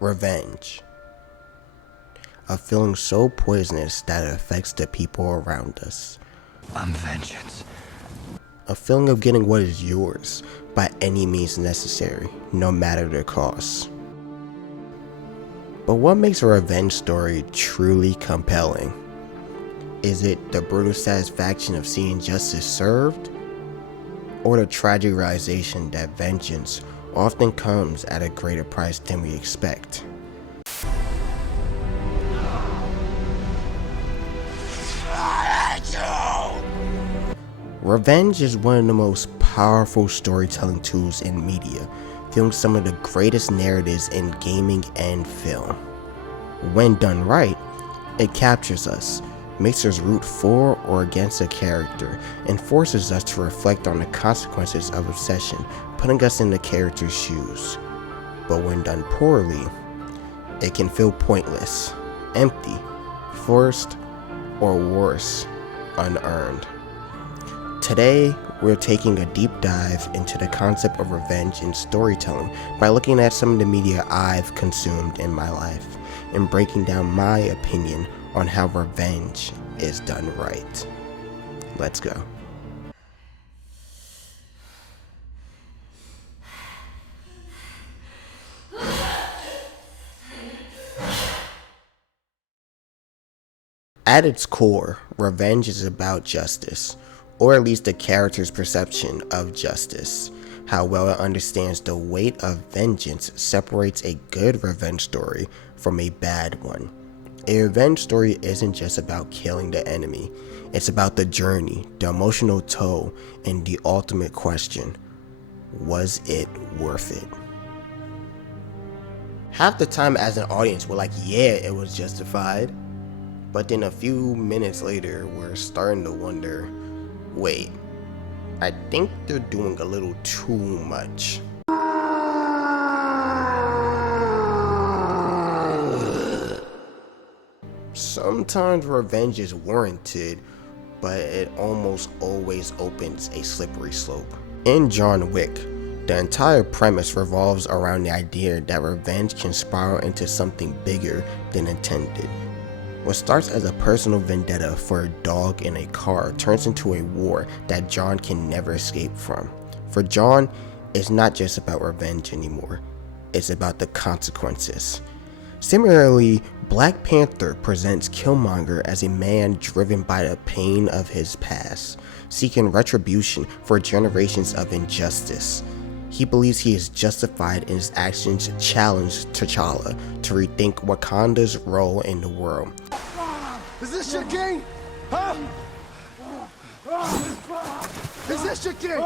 Revenge. A feeling so poisonous that it affects the people around us. I'm vengeance. A feeling of getting what is yours by any means necessary, no matter the cost. But what makes a revenge story truly compelling? Is it the brutal satisfaction of seeing justice served? Or the tragic realization that vengeance often comes at a greater price than we expect? Revenge is one of the most powerful storytelling tools in media, filling some of the greatest narratives in gaming and film. When done right, it captures us, makes us root for or against a character, and forces us to reflect on the consequences of obsession, putting us in the character's shoes. But when done poorly, it can feel pointless, empty, forced, or worse, unearned. Today, we're taking a deep dive into the concept of revenge in storytelling by looking at some of the media I've consumed in my life and breaking down my opinion on how revenge is done right. Let's go. At its core, revenge is about justice, or at least the character's perception of justice. How well it understands the weight of vengeance separates a good revenge story from a bad one. A revenge story isn't just about killing the enemy, it's about the journey, the emotional toll, and the ultimate question: was it worth it? Half the time as an audience, we're like, yeah, it was justified. But then a few minutes later, we're starting to wonder, wait, I think they're doing a little too much. Sometimes revenge is warranted, but it almost always opens a slippery slope. In John Wick, the entire premise revolves around the idea that revenge can spiral into something bigger than intended. What starts as a personal vendetta for a dog in a car turns into a war that John can never escape from. For John, it's not just about revenge anymore, it's about the consequences. Similarly, Black Panther presents Killmonger as a man driven by the pain of his past, seeking retribution for generations of injustice. He believes he is justified in his actions, challenge T'Challa to rethink Wakanda's role in the world. Is this your king? Huh? Is this your king?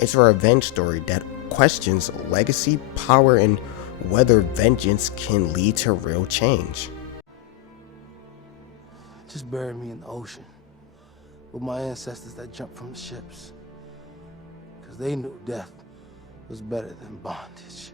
It's a revenge story that questions legacy, power, and whether vengeance can lead to real change. Just bury me in the ocean with my ancestors that jumped from the ships. Because they knew death was better than bondage.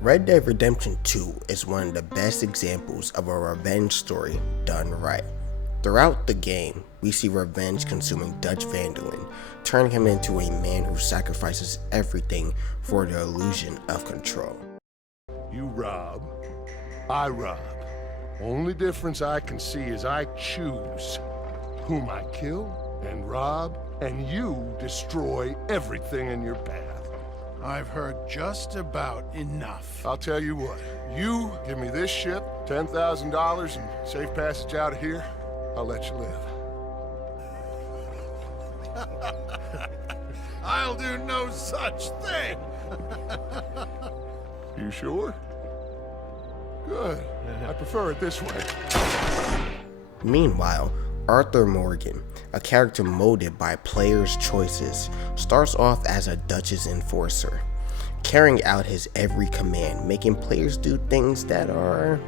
Red Dead Redemption 2 is one of the best examples of a revenge story done right. Throughout the game, we see Revenge consuming Dutch Van der Linde, turning him into a man who sacrifices everything for the illusion of control. You rob, I rob. Only difference I can see is I choose whom I kill and rob, and you destroy everything in your path. I've heard just about enough. I'll tell you what, you give me this ship, $10,000 and safe passage out of here, I'll let you live. I'll do no such thing. You sure? Good. I prefer it this way. Meanwhile, Arthur Morgan, a character molded by players' choices, starts off as a Dutch's enforcer. carrying out his every command, making players do things that are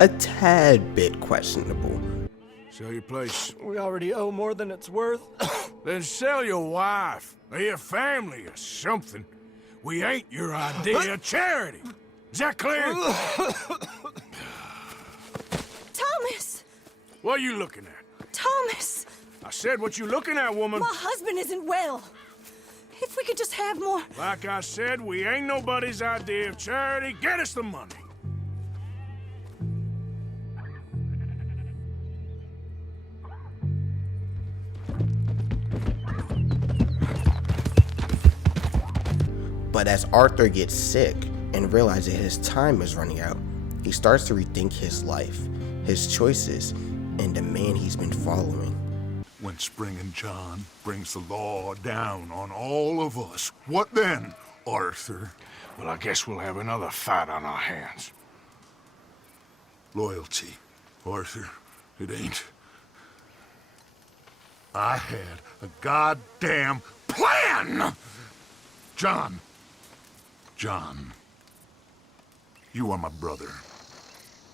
a tad bit questionable. Sell your place. We already owe more than it's worth. Then sell your wife, or your family, or something. We ain't your idea of charity. Is that clear? Thomas! What are you looking at? Thomas! I said what you looking at, woman. My husband isn't well. If we could just have more... Like I said, we ain't nobody's idea of charity. Get us the money. But as Arthur gets sick and realizes his time is running out, he starts to rethink his life, his choices, and the man he's been following. When Spring and John brings the law down on all of us, what then, Arthur? Well, I guess we'll have another fight on our hands. Loyalty, Arthur, it ain't. I had a goddamn plan! John, you are my brother.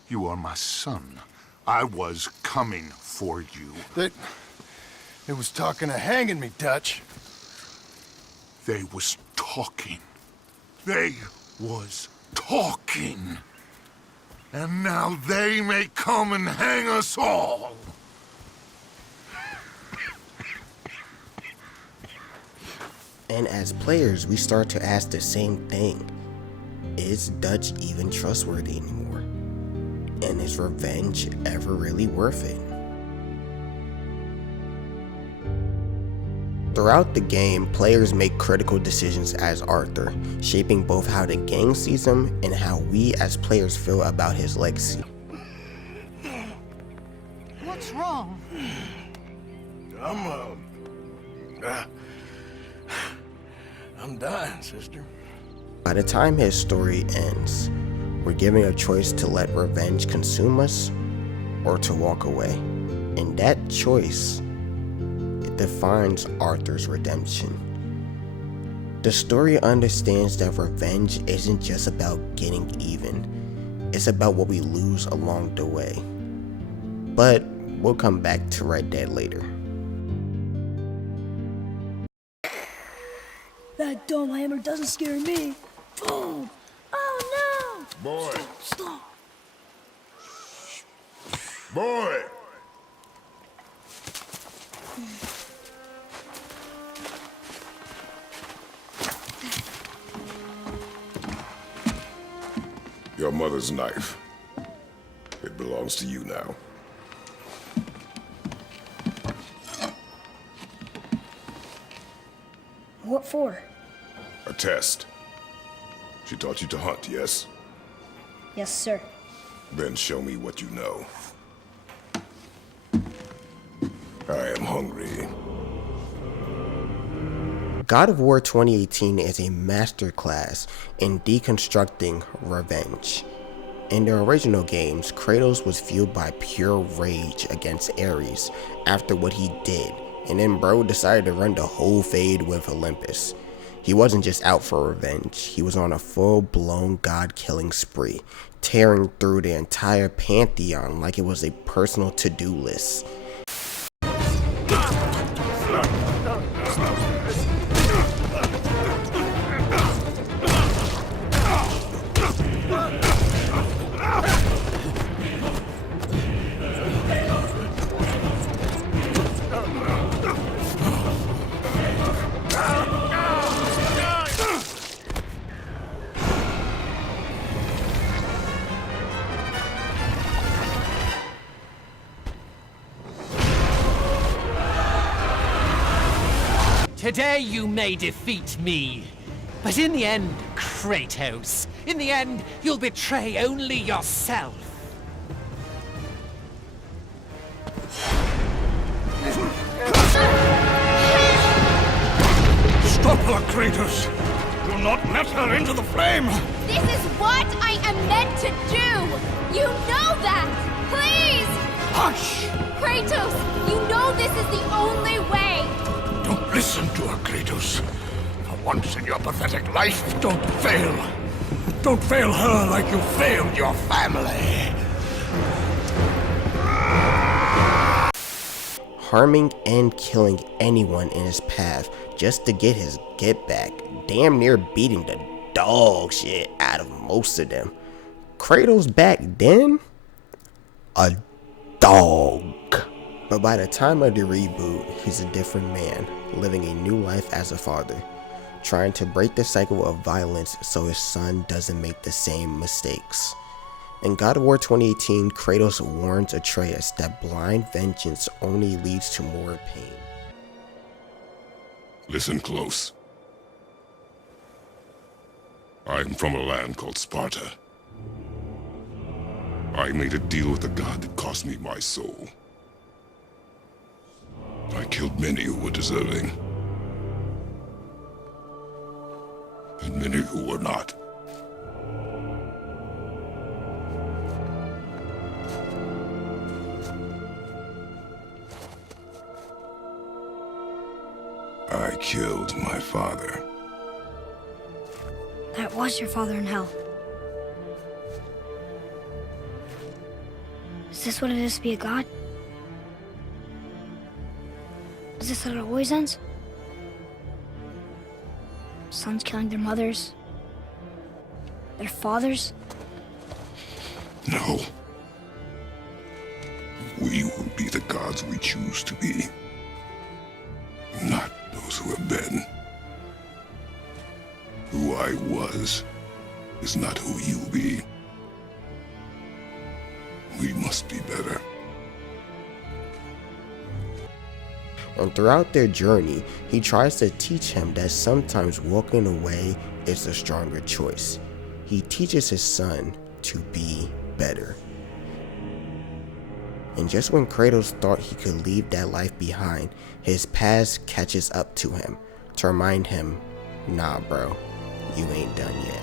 You are my son. I was coming for you. They was talking of hanging me, Dutch. They was talking. They was talking. And now they may come and hang us all. And as players, we start to ask the same thing. Is Dutch even trustworthy anymore? And is revenge ever really worth it? Throughout the game, players make critical decisions as Arthur, shaping both how the gang sees him and how we as players feel about his legacy. What's wrong? I'm dying, sister. By the time his story ends, we're given a choice to let revenge consume us or to walk away. And that choice defines Arthur's redemption. The story understands that revenge isn't just about getting even, it's about what we lose along the way. But we'll come back to Red Dead later. That dumb hammer doesn't scare me. Boom! Oh no! Boy, Stop! boy! Your mother's knife. It belongs to you now. What for? A test. She taught you to hunt, yes? Yes, sir. Then show me what you know. I am hungry. God of War 2018 is a masterclass in deconstructing revenge. In the original games, Kratos was fueled by pure rage against Ares after what he did, and then bro decided to run the whole fade with Olympus. He wasn't just out for revenge, he was on a full-blown god-killing spree, tearing through the entire pantheon like it was a personal to-do list. Today you may defeat me, but in the end, Kratos, in the end, you'll betray only yourself. Stop her, Kratos! Do not let her into the flame! This is what I am meant to do! You know that! Please! Hush! Kratos, you know this is the only way! Don't listen to her, Kratos. For once in your pathetic life. Don't fail. Don't fail her like you failed your family. Harming and killing anyone in his path just to get his get back, damn near beating the dog shit out of most of them. Kratos back then? A dog. But by the time of the reboot, he's a different man, living a new life as a father, trying to break the cycle of violence so his son doesn't make the same mistakes. In God of War 2018, Kratos warns Atreus that blind vengeance only leads to more pain. Listen close. I'm from a land called Sparta. I made a deal with the god that cost me my soul. I killed many who were deserving, and many who were not. I killed my father. That was your father in hell. Is this what it is to be a god? Is this how it always ends? Sons killing their mothers? Their fathers? No. We will be the gods we choose to be. Not those who have been. Who I was is not who you be. We must be better. And throughout their journey, he tries to teach him that sometimes walking away is the stronger choice. He teaches his son to be better. And just when Kratos thought he could leave that life behind, his past catches up to him to remind him, nah bro, you ain't done yet.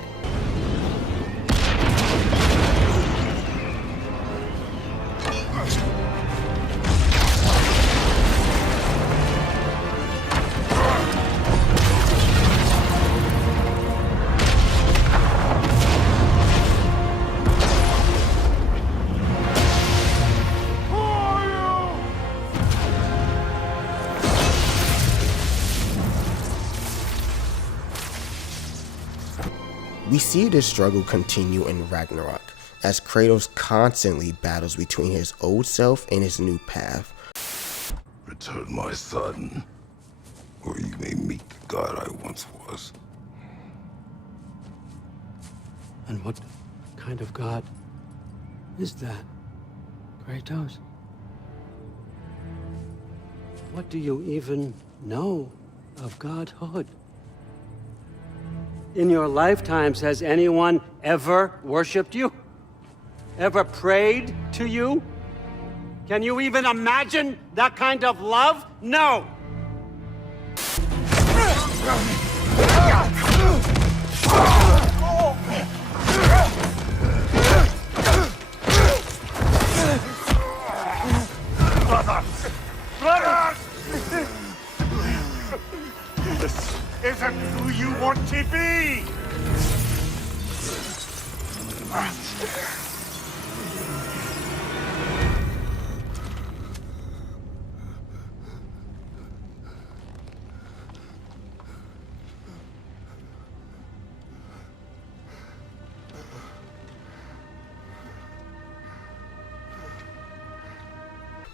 We see this struggle continue in Ragnarok, as Kratos constantly battles between his old self and his new path. Return my son, or you may meet the god I once was. And what kind of god is that, Kratos? What do you even know of godhood? In your lifetimes, has anyone ever worshipped you? Ever prayed to you? Can you even imagine that kind of love? No! This isn't who you want to be!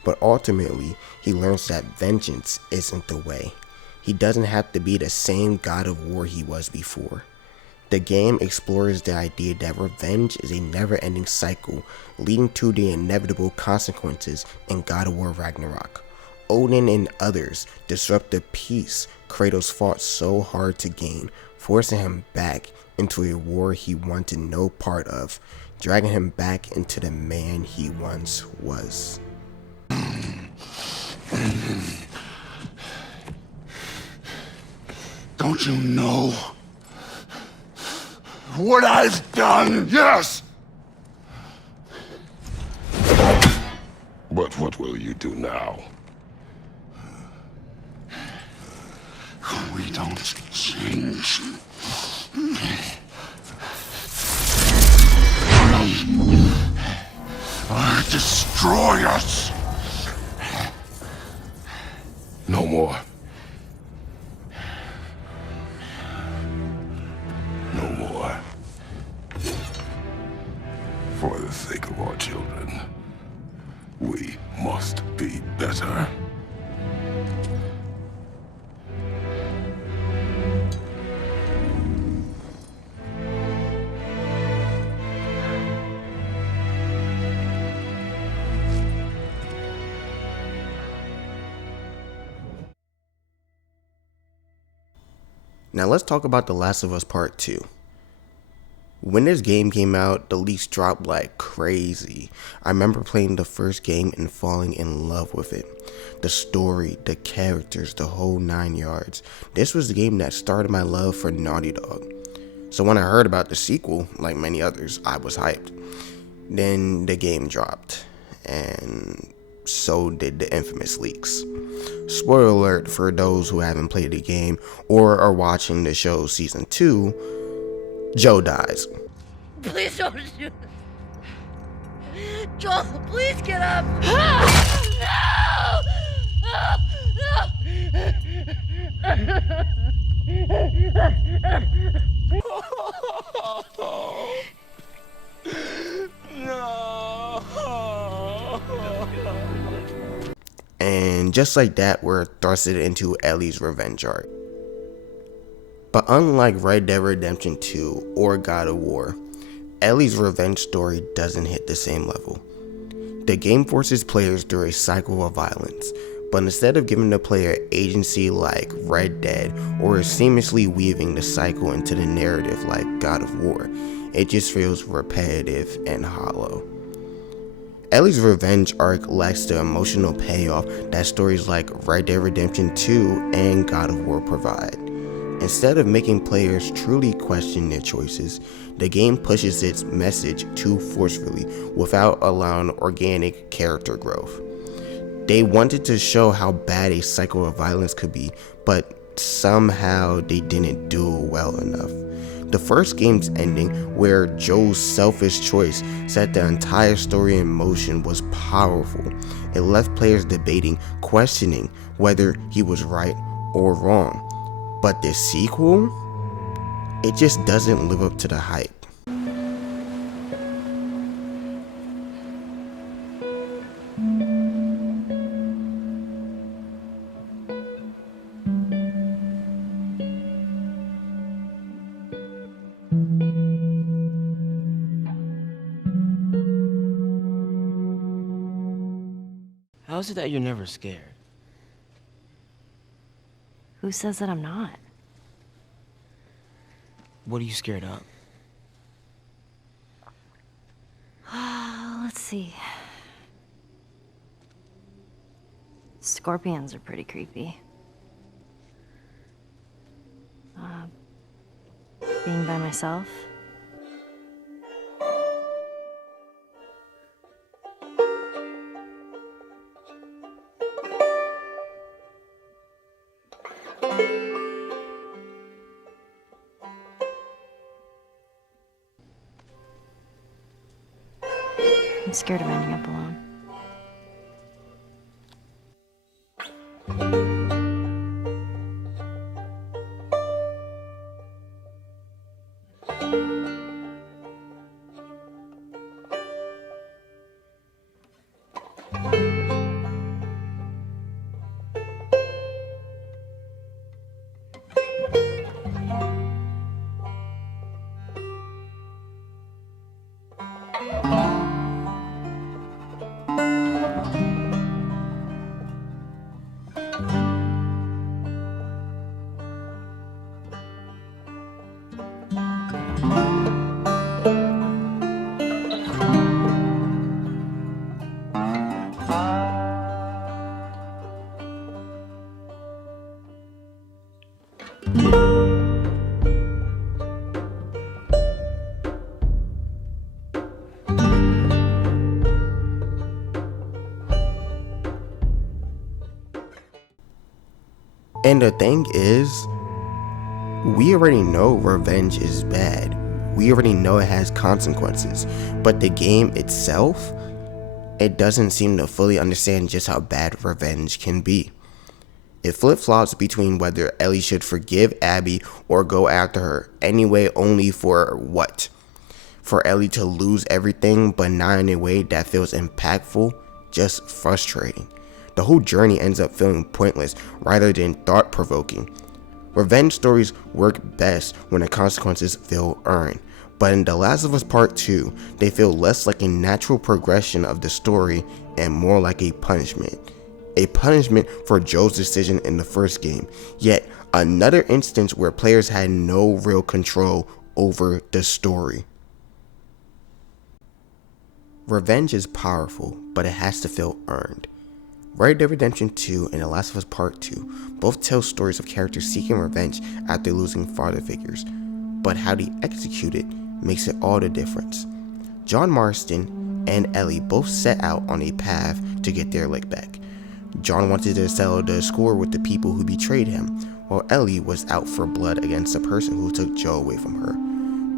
But ultimately, he learns that vengeance isn't the way. He doesn't have to be the same god of war he was before. The game explores the idea that revenge is a never-ending cycle, leading to the inevitable consequences in God of War Ragnarok. Odin and others disrupt the peace Kratos fought so hard to gain, forcing him back into a war he wanted no part of, dragging him back into the man he once was. Don't you know what I've done? Yes! But what will you do now? we don't change, or destroy us. No more. No more. For the sake of our children, we must be better. Now let's talk about The Last of Us Part 2. When this game came out, the leaks dropped like crazy. I remember playing the first game and falling in love with it. The story, the characters, the whole 9 yards. This was the game that started my love for Naughty Dog. So when I heard about the sequel, like many others, I was hyped. Then the game dropped, and so did the infamous leaks. Spoiler alert for those who haven't played the game or are watching the show season 2, Joe dies. Please don't shoot. Joel, please get up. And just like that, we're thrusted into Ellie's revenge arc. But unlike Red Dead Redemption 2 or God of War, Ellie's revenge story doesn't hit the same level. The game forces players through a cycle of violence, but instead of giving the player agency like Red Dead or seamlessly weaving the cycle into the narrative like God of War, it just feels repetitive and hollow. Ellie's revenge arc lacks the emotional payoff that stories like Red Dead Redemption 2 and God of War provide. Instead of making players truly question their choices, the game pushes its message too forcefully without allowing organic character growth. They wanted to show how bad a cycle of violence could be, but somehow they didn't do it well enough. The first game's ending, where Joel's selfish choice set the entire story in motion, was powerful. It left players debating, questioning whether he was right or wrong. But this sequel, it just doesn't live up to the hype. How is it that you're never scared? Who says that I'm not? What are you scared of? Let's see. Scorpions are pretty creepy. Being by myself. I'm scared of ending up alone. And the thing is, We already know revenge is bad. We already know it has consequences. But the game itself, it doesn't seem to fully understand just how bad revenge can be. It flip-flops between whether Ellie should forgive Abby or go after her anyway, only for what? For Ellie to lose everything, but not in a way that feels impactful, just frustrating. The whole journey ends up feeling pointless rather than thought-provoking. Revenge stories work best when the consequences feel earned, but in The Last of Us Part 2, they feel less like a natural progression of the story and more like a punishment. A punishment for Joel's decision in the first game, yet another instance where players had no real control over the story. Revenge is powerful, but it has to feel earned. Red Dead Redemption 2 and The Last of Us Part 2 both tell stories of characters seeking revenge after losing father figures, but how they execute it makes it all the difference. John Marston and Ellie both set out on a path to get their lick back. John wanted to settle the score with the people who betrayed him, while Ellie was out for blood against the person who took Joe away from her.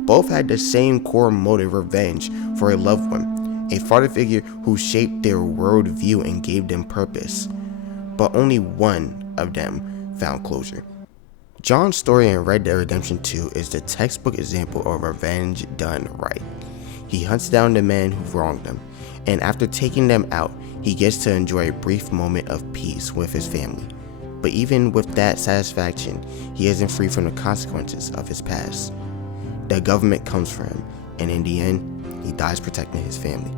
Both had the same core motive: revenge for a loved one, a father figure who shaped their worldview and gave them purpose. But only one of them found closure. John's story in Red Dead Redemption 2 is the textbook example of revenge done right. He hunts down the men who wronged him, and after taking them out, he gets to enjoy a brief moment of peace with his family. But even with that satisfaction, he isn't free from the consequences of his past. The government comes for him, and in the end, he dies protecting his family.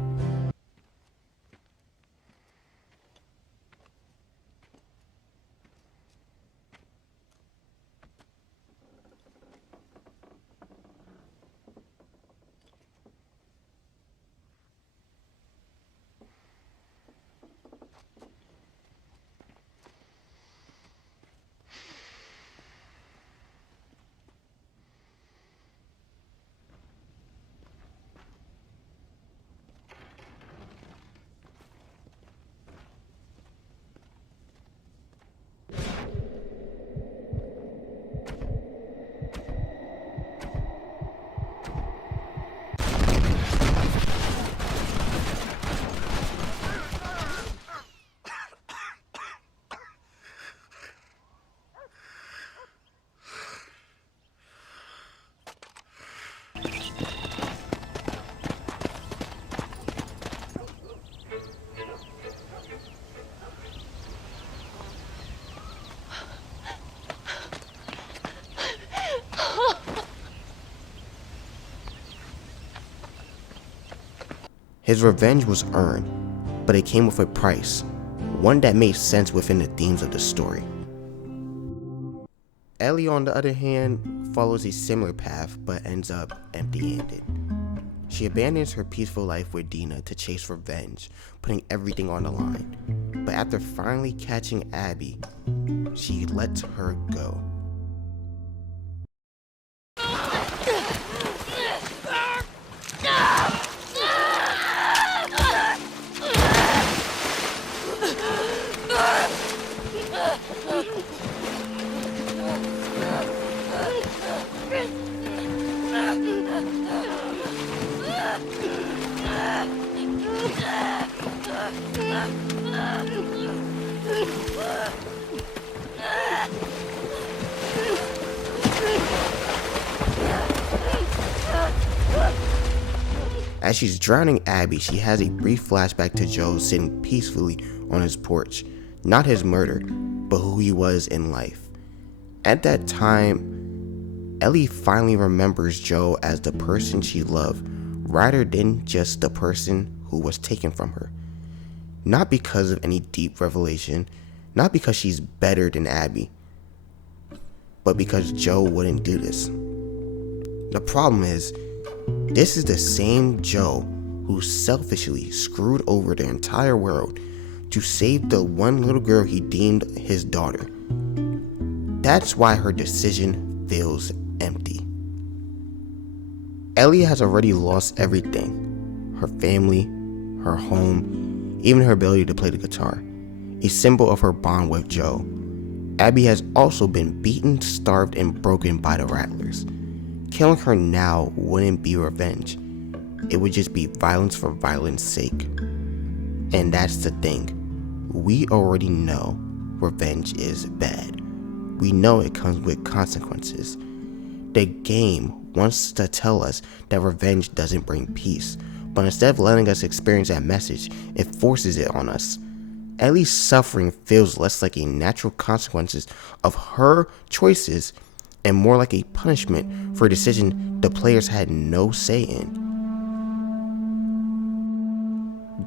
His revenge was earned, but it came with a price, one that made sense within the themes of the story. Ellie, on the other hand, follows a similar path but ends up empty-handed. She abandons her peaceful life with Dina to chase revenge, putting everything on the line. But after finally catching Abby, she lets her go. As she's drowning Abby, she has a brief flashback to Joe sitting peacefully on his porch. Not his murder, but who he was in life. At that time, Ellie finally remembers Joe as the person she loved, rather than just the person who was taken from her. Not because of any deep revelation, not because she's better than Abby, but because Joe wouldn't do this. The problem is, this is the same Joe who selfishly screwed over the entire world to save the one little girl he deemed his daughter. That's why her decision feels empty. Ellie has already lost everything: her family, her home, even her ability to play the guitar, a symbol of her bond with Joe. Abby has also been beaten, starved, and broken by the Rattlers. Killing her now wouldn't be revenge. It would just be violence for violence sake. And that's the thing. We already know revenge is bad. We know it comes with consequences. The game wants to tell us that revenge doesn't bring peace, but instead of letting us experience that message, it forces it on us. Ellie's suffering feels less like a natural consequence of her choices and more like a punishment for a decision the players had no say in.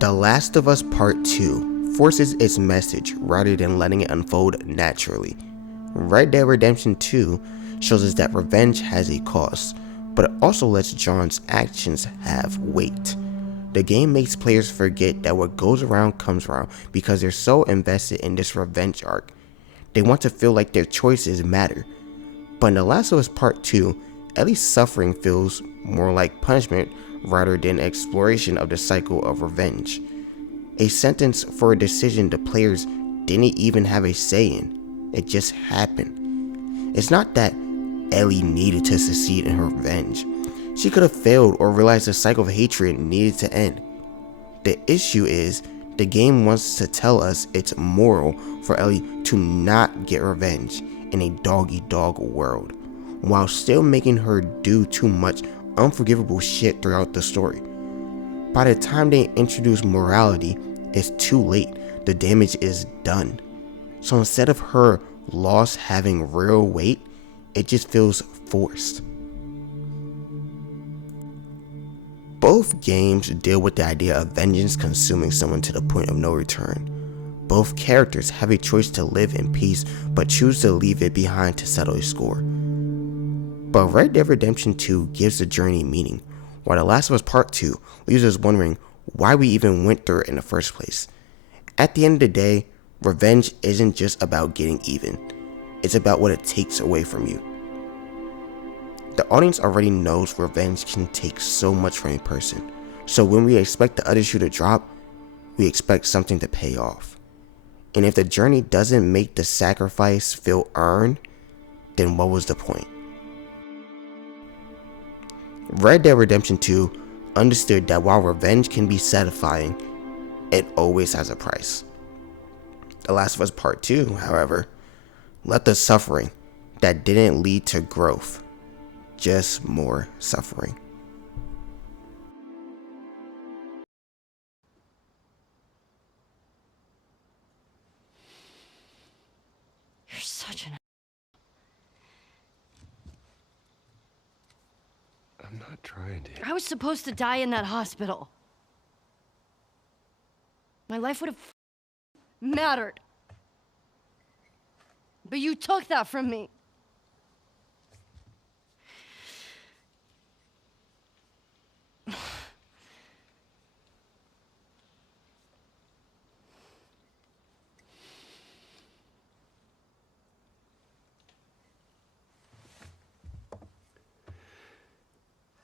The Last of Us Part 2 forces its message rather than letting it unfold naturally. Red Dead Redemption 2 shows us that revenge has a cost, but it also lets John's actions have weight. The game makes players forget that what goes around comes around because they're so invested in this revenge arc. They want to feel like their choices matter. But in The Last of Us Part 2, Ellie's suffering feels more like punishment rather than exploration of the cycle of revenge. A sentence for a decision the players didn't even have a say in. It just happened. It's not that Ellie needed to succeed in her revenge. She could have failed or realized the cycle of hatred needed to end. The issue is, the game wants to tell us it's moral for Ellie to not get revenge in a dog-eat-dog world, while still making her do too much unforgivable shit throughout the story. By the time they introduce morality, it's too late. The damage is done. So instead of her loss having real weight, it just feels forced. Both games deal with the idea of vengeance consuming someone to the point of no return. Both characters have a choice to live in peace, but choose to leave it behind to settle a score. But Red Dead Redemption 2 gives the journey meaning, while The Last of Us Part 2 leaves us wondering why we even went through it in the first place. At the end of the day, revenge isn't just about getting even. It's about what it takes away from you. The audience already knows revenge can take so much from a person, so when we expect the other shoe to drop, we expect something to pay off. And if the journey doesn't make the sacrifice feel earned, then what was the point? Red Dead Redemption 2 understood that while revenge can be satisfying, it always has a price. The Last of Us Part 2, however, let the suffering that didn't lead to growth, just more suffering. You're such an... I'm not trying to. I was supposed to die in that hospital. My life would have mattered. But you took that from me.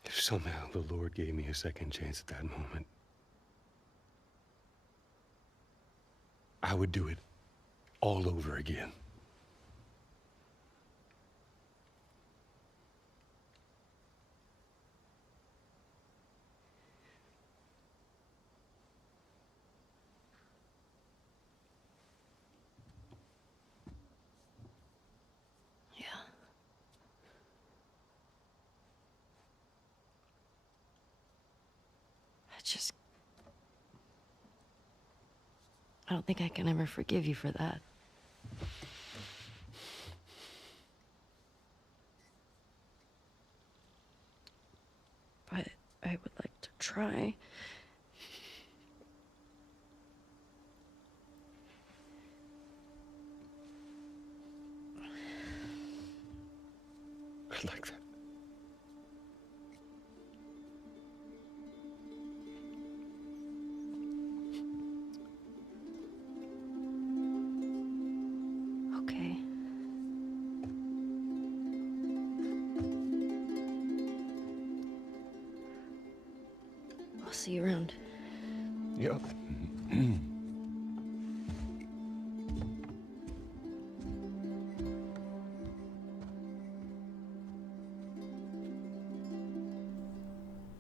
If somehow the Lord gave me a second chance at that moment, I would do it all over again. I don't think I can ever forgive you for that. But I would like to try. I'd like that. Okay. I'll see you around. Yep.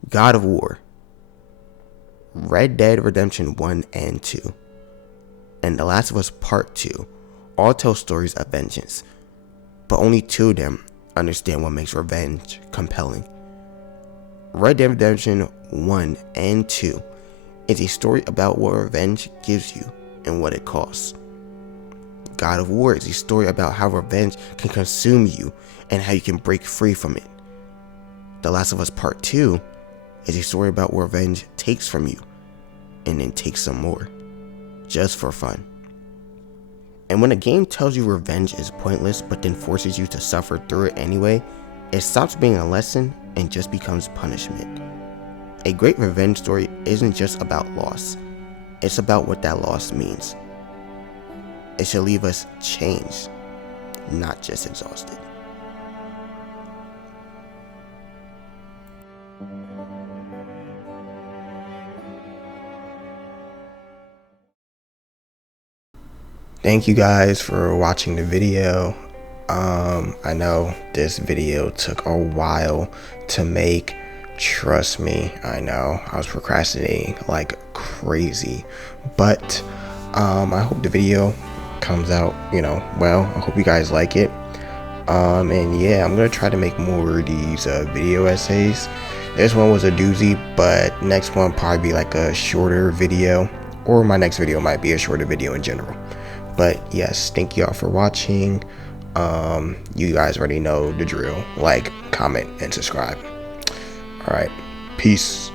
God of War, Red Dead Redemption 1 and 2, and The Last of Us Part 2 all tell stories of vengeance, but only 2 of them understand what makes revenge compelling. Red Dead Redemption 1 and 2 is a story about what revenge gives you and what it costs. God of War is a story about how revenge can consume you and how you can break free from it. The Last of Us Part 2 is a story about what revenge takes from you and then takes some more, just for fun. And when a game tells you revenge is pointless but then forces you to suffer through it anyway, it stops being a lesson and just becomes punishment. A great revenge story isn't just about loss, it's about what that loss means. It should leave us changed, not just exhausted. Thank you guys for watching the video. I know this video took a while to make. Trust me, I know I was procrastinating like crazy, but I hope the video comes out, well. I hope you guys like it. And yeah, I'm gonna try to make more of these video essays. This one was a doozy, but next one probably be like a shorter video, or my next video might be a shorter video in general. But yes, thank y'all for watching. You guys already know the drill. Like, comment, and subscribe. Alright, peace.